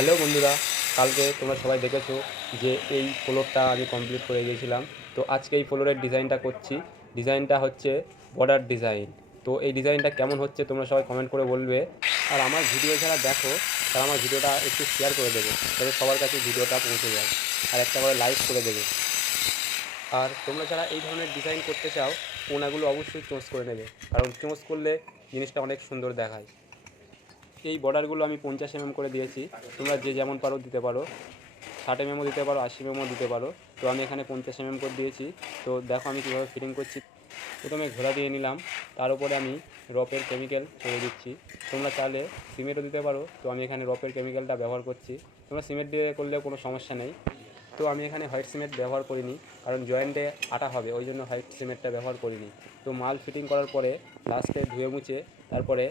Hello বন্ধুরা, কালকে তোমরা সবাই দেখেছো যে এই ফ্লোরটা আমি কমপ্লিট করে গিয়েছিলাম। তো আজকে এই ফ্লোরের ডিজাইনটা করছি। ডিজাইনটা হচ্ছে বর্ডার ডিজাইন। তো এই ডিজাইনটা কেমন হচ্ছে তোমরা সবাই কমেন্ট করে বলবে। আর আমার ভিডিও যারা দেখো তারা আমার ভিডিওটা একটু শেয়ার করে দেবে, যাতে সবার কাছে ভিডিওটা পৌঁছে যায়। আর একটা করে লাইক করে দেবে। আর তোমরা যারা এই ধরনের ডিজাইন করতে চাও, কোনাগুলো অবশ্যই চোঁজ করে নেবে, কারণ চোঁজ করলে জিনিসটা অনেক সুন্দর দেখায়। এই বর্ডারগুলো আমি 50 করে দিয়েছি। তোমরা যে যেমন পারো দিতে পারো, 60 দিতে পারো, 80 দিতে পারো। তো আমি এখানে 50 করে দিয়েছি। তো দেখো আমি কীভাবে ফিটিং করছি। প্রথমে ঘোড়া দিয়ে নিলাম, তার উপরে আমি রপের কেমিক্যাল ছেড়ে দিচ্ছি। তোমরা চাইলে সিমেন্টও দিতে পারো, তো আমি এখানে রপের কেমিক্যালটা ব্যবহার করছি। তোমরা সিমেন্ট দিয়ে করলেও কোনো সমস্যা নেই। তো আমি এখানে হোয়াইট সিমেন্ট ব্যবহার করিনি, কারণ জয়েন্টে আটা হবে, ওই জন্য হোয়াইট সিমেন্টটা ব্যবহার করিনি। তো মাল ফিটিং করার পরে লাস্টে ধুয়ে মুছে তারপরে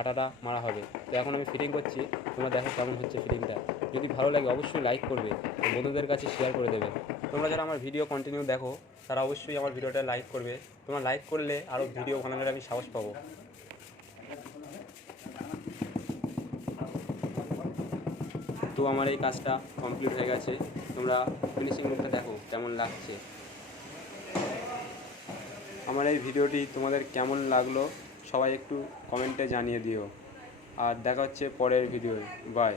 আটাটা মারা হবে। তো এখন আমি ফিটিং করছি, তোমরা দেখো কেমন হচ্ছে ফিটিংটা। যদি ভালো লাগে অবশ্যই লাইক করবে, বন্ধুদের কাছে শেয়ার করে দেবে। তোমরা যারা আমার ভিডিও কন্টিনিউ দেখো তারা অবশ্যই আমার ভিডিওটা লাইক করবে। তোমরা লাইক করলে আরও ভিডিও বানানোর আমি সাহস পাবো। তো আমার এই কাজটা কমপ্লিট হয়ে গেছে। তোমরা ফিনিশিং লুকটা দেখো কেমন লাগছে। আমার এই ভিডিওটি তোমাদের কেমন লাগলো সবাই একটু কমেন্টে জানিয়ে দিও। আর দেখা হচ্ছে পরের ভিডিওয়। বাই।